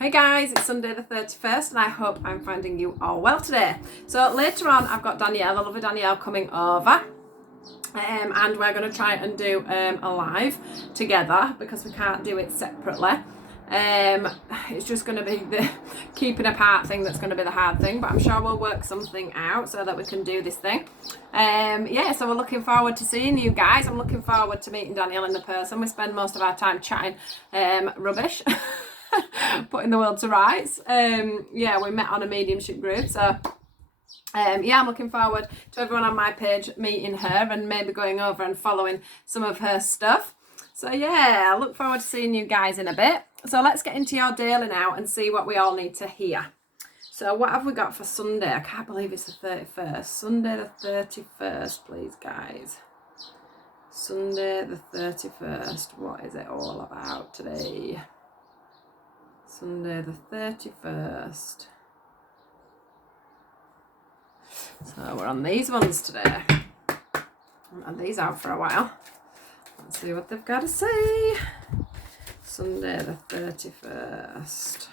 Hey guys, it's Sunday the 31st and I hope I'm finding you all well today. So later on I've got Danielle, the lovely Danielle, coming over and we're going to try and do a live together because we can't do it separately. It's just going to be the keeping apart thing that's going to be the hard thing, but I'm sure we'll work something out so that we can do this thing. So we're looking forward to seeing you guys. I'm looking forward to meeting Danielle in the person. We spend most of our time chatting rubbish. Putting the world to rights. We met on a mediumship group, so I'm looking forward to everyone on my page meeting her and maybe going over and following some of her stuff. So I look forward to seeing you guys in a bit. So let's get into your daily now and see what we all need to hear. So what have we got for Sunday? I can't believe it's the 31st. Sunday the 31st, please guys. Sunday the 31st. What is it all about today? Sunday the 31st. So we're on these ones today. I've had these out for a while. Let's see what they've got to say. Sunday the 31st.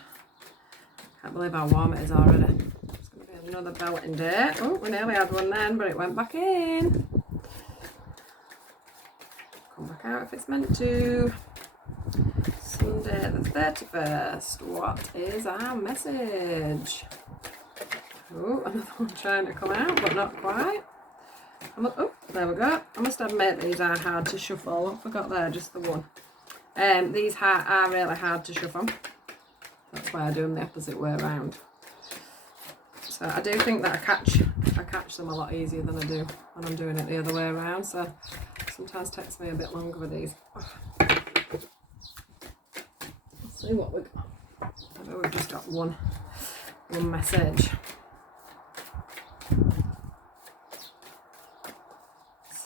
Can't believe how warm it is already. It's going to be another belting day. Oh, we nearly had one then, but it went back in. Come back out if it's meant to. Sunday the 31st. What is our message? Oh, another one trying to come out, but not quite. Oh, there we go. I must admit these are hard to shuffle. I forgot there, just the one. These are really hard to shuffle. That's why I do them the opposite way around. So I do think that I catch them a lot easier than I do when I'm doing it the other way around. So sometimes it takes me a bit longer with these. See what we've got. I know we've just got one message.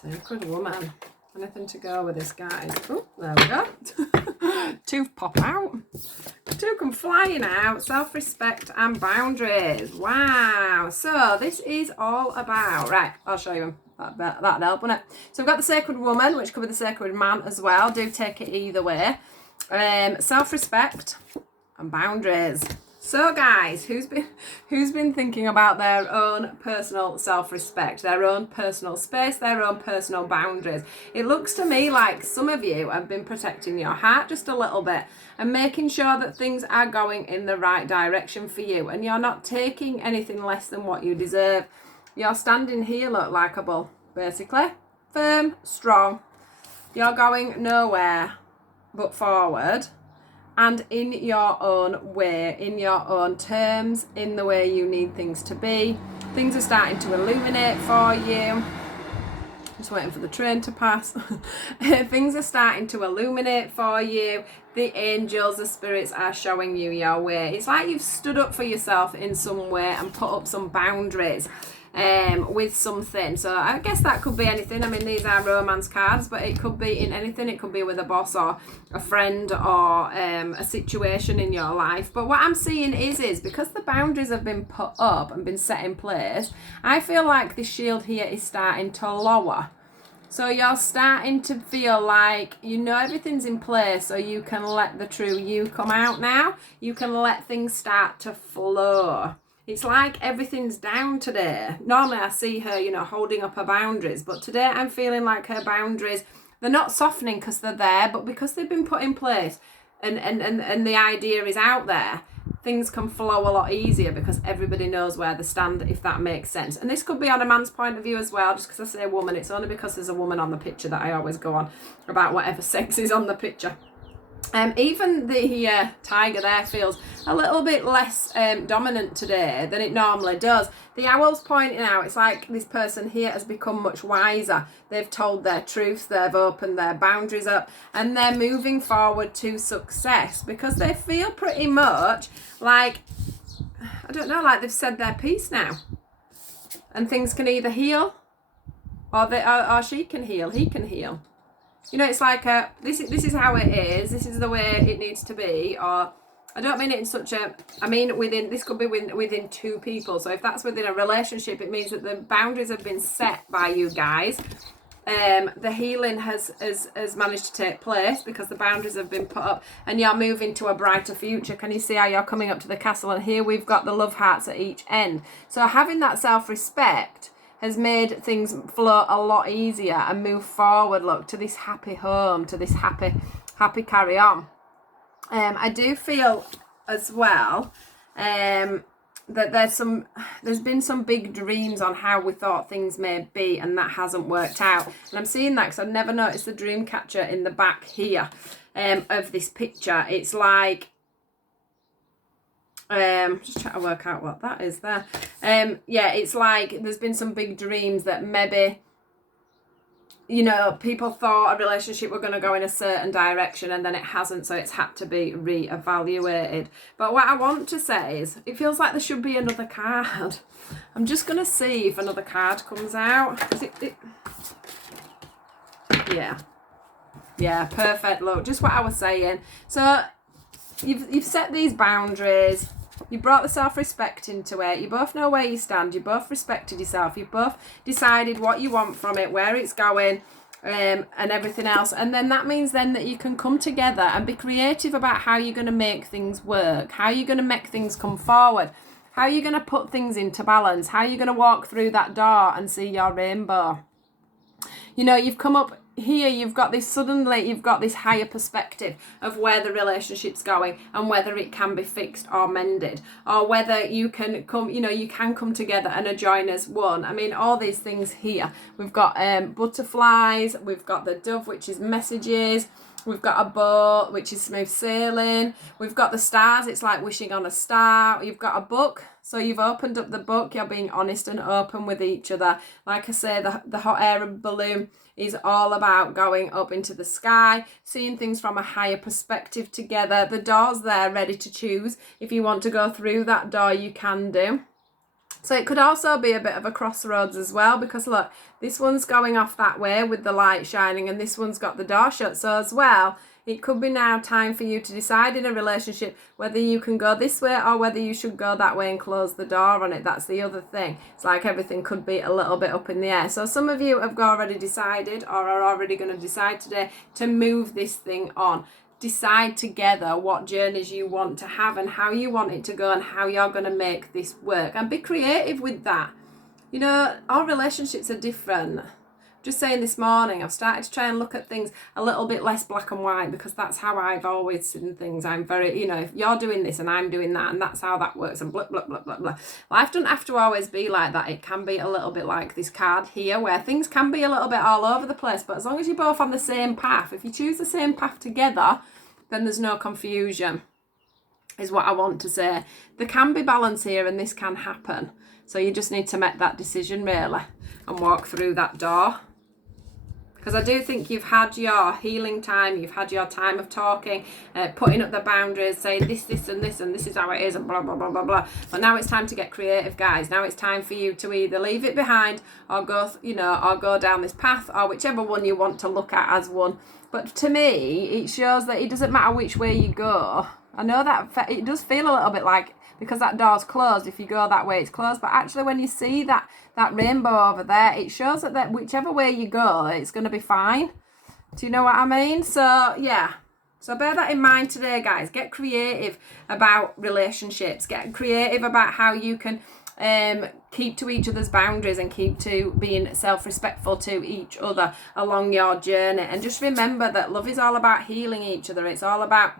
Sacred woman. Anything to go with this, guys? Oh, there we go. Two pop out. Two come flying out. Self-respect and boundaries. Wow. So this is all about. Right, I'll show you them. That'd help, wouldn't it? So we've got the sacred woman, which could be the sacred man as well. Do take it either way. Self-respect and boundaries. So guys, who's been thinking about their own personal self-respect, their own personal space, their own personal boundaries? It looks to me like some of you have been protecting your heart just a little bit and making sure that things are going in the right direction for you and you're not taking anything less than what you deserve. You're standing here, look, like a bull, basically. Firm, strong. You're going nowhere but forward and in your own way, in your own terms, in the way you need things to be. Things are starting to illuminate for you. Just waiting for the train to pass. Things are starting to illuminate for you. The angels, the spirits are showing you your way. It's like you've stood up for yourself in some way and put up some boundaries with something. So I guess that could be anything. I mean, these are romance cards, but it could be in anything. It could be with a boss or a friend or a situation in your life. But what I'm seeing is because the boundaries have been put up and been set in place, I feel like this shield here is starting to lower. So you're starting to feel like everything's in place, so you can let the true you come out now. You can let things start to flow. It's like everything's down today. Normally I see her, holding up her boundaries, but today I'm feeling like her boundaries, they're not softening because they're there, but because they've been put in place and the idea is out there, things can flow a lot easier because everybody knows where they stand, if that makes sense. And this could be on a man's point of view as well. Just because I say woman, it's only because there's a woman on the picture that I always go on about whatever sex is on the picture. Even the tiger there feels a little bit less dominant today than it normally does. The owl's pointing out, it's like this person here has become much wiser. They've told their truth, they've opened their boundaries up, and they're moving forward to success because they feel pretty much like, like they've said their piece now. And things can either heal or she can heal, he can heal. It's like this is how it is, this is the way it needs to be, or I don't mean it in such a, this could be within two people. So if that's within a relationship, it means that the boundaries have been set by you guys the healing has managed to take place because the boundaries have been put up and you're moving to a brighter future. Can you see how you're coming up to the castle? And here we've got the love hearts at each end. So having that self-respect has made things flow a lot easier and move forward, look, to this happy home, to this happy carry on. I do feel as well that there's been some big dreams on how we thought things may be, and that hasn't worked out. And I'm seeing that because I've never noticed the dream catcher in the back here of this picture. It's like, just trying to work out what that is there. Yeah, it's like there's been some big dreams that maybe, you know, people thought a relationship were going to go in a certain direction and then it hasn't, so it's had to be re-evaluated. But what I want to say is, it feels like there should be another card. I'm just going to see if another card comes out. Yeah, perfect. Look, just what I was saying. So you've set these boundaries. You brought the self-respect into it. You both know where you stand. You both respected yourself. You both decided what you want from it, where it's going, and everything else. And then that means then that you can come together and be creative about how you're going to make things work, how you're going to make things come forward, how you're going to put things into balance, how you're going to walk through that door and see your rainbow. You know, you've come up here, you've got this higher perspective of where the relationship's going and whether it can be fixed or mended, or whether you can come, you know, you can come together and join as one. I mean, all these things here. We've got butterflies, we've got the dove, which is messages, we've got a boat, which is smooth sailing, we've got the stars, it's like wishing on a star, you've got a book, so you've opened up the book, you're being honest and open with each other. Like I say, the hot air balloon is all about going up into the sky, seeing things from a higher perspective together. The door's there ready to choose. If you want to go through that door, you can do. So it could also be a bit of a crossroads as well, because look, this one's going off that way with the light shining and this one's got the door shut. So as well, it could be now time for you to decide in a relationship whether you can go this way or whether you should go that way and close the door on it. That's the other thing. It's like everything could be a little bit up in the air. So some of you have already decided or are already going to decide today to move this thing on. Decide together what journeys you want to have and how you want it to go and how you're going to make this work. And be creative with that. You know, our relationships are different. Just saying, this morning I've started to try and look at things a little bit less black and white, because that's how I've always seen things. I'm very, you know, if you're doing this and I'm doing that and that's how that works and blah blah blah blah blah. Life doesn't have to always be like that. It can be a little bit like this card here, where things can be a little bit all over the place, but as long as you're both on the same path, if you choose the same path together, then there's no confusion, is what I want to say. There can be balance here and this can happen. So you just need to make that decision really and walk through that door. Because I do think you've had your healing time, you've had your time of talking, putting up the boundaries, saying this and this and this is how it is and blah, blah, blah, blah, blah. But now it's time to get creative, guys. Now it's time for you to either leave it behind or go, or go down this path, or whichever one you want to look at as one. But to me, it shows that it doesn't matter which way you go. I know that it does feel a little bit like, because that door's closed, if you go that way it's closed, but actually when you see that rainbow over there, it shows that whichever way you go, it's going to be fine. Do you know what I mean? So yeah, so bear that in mind today, guys. Get creative about relationships, get creative about how you can keep to each other's boundaries and keep to being self-respectful to each other along your journey. And just remember that love is all about healing each other. It's all about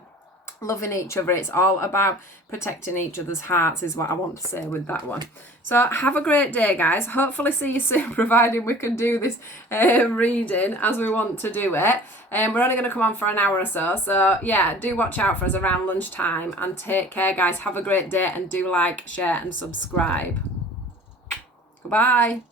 loving each other. It's all about protecting each other's hearts, is what I want to say with that one. So have a great day, guys. Hopefully see you soon, providing we can do this reading as we want to do it. We're only going to come on for an hour or so. So yeah, do watch out for us around lunchtime, and take care, guys. Have a great day, and do like, share and subscribe. Goodbye.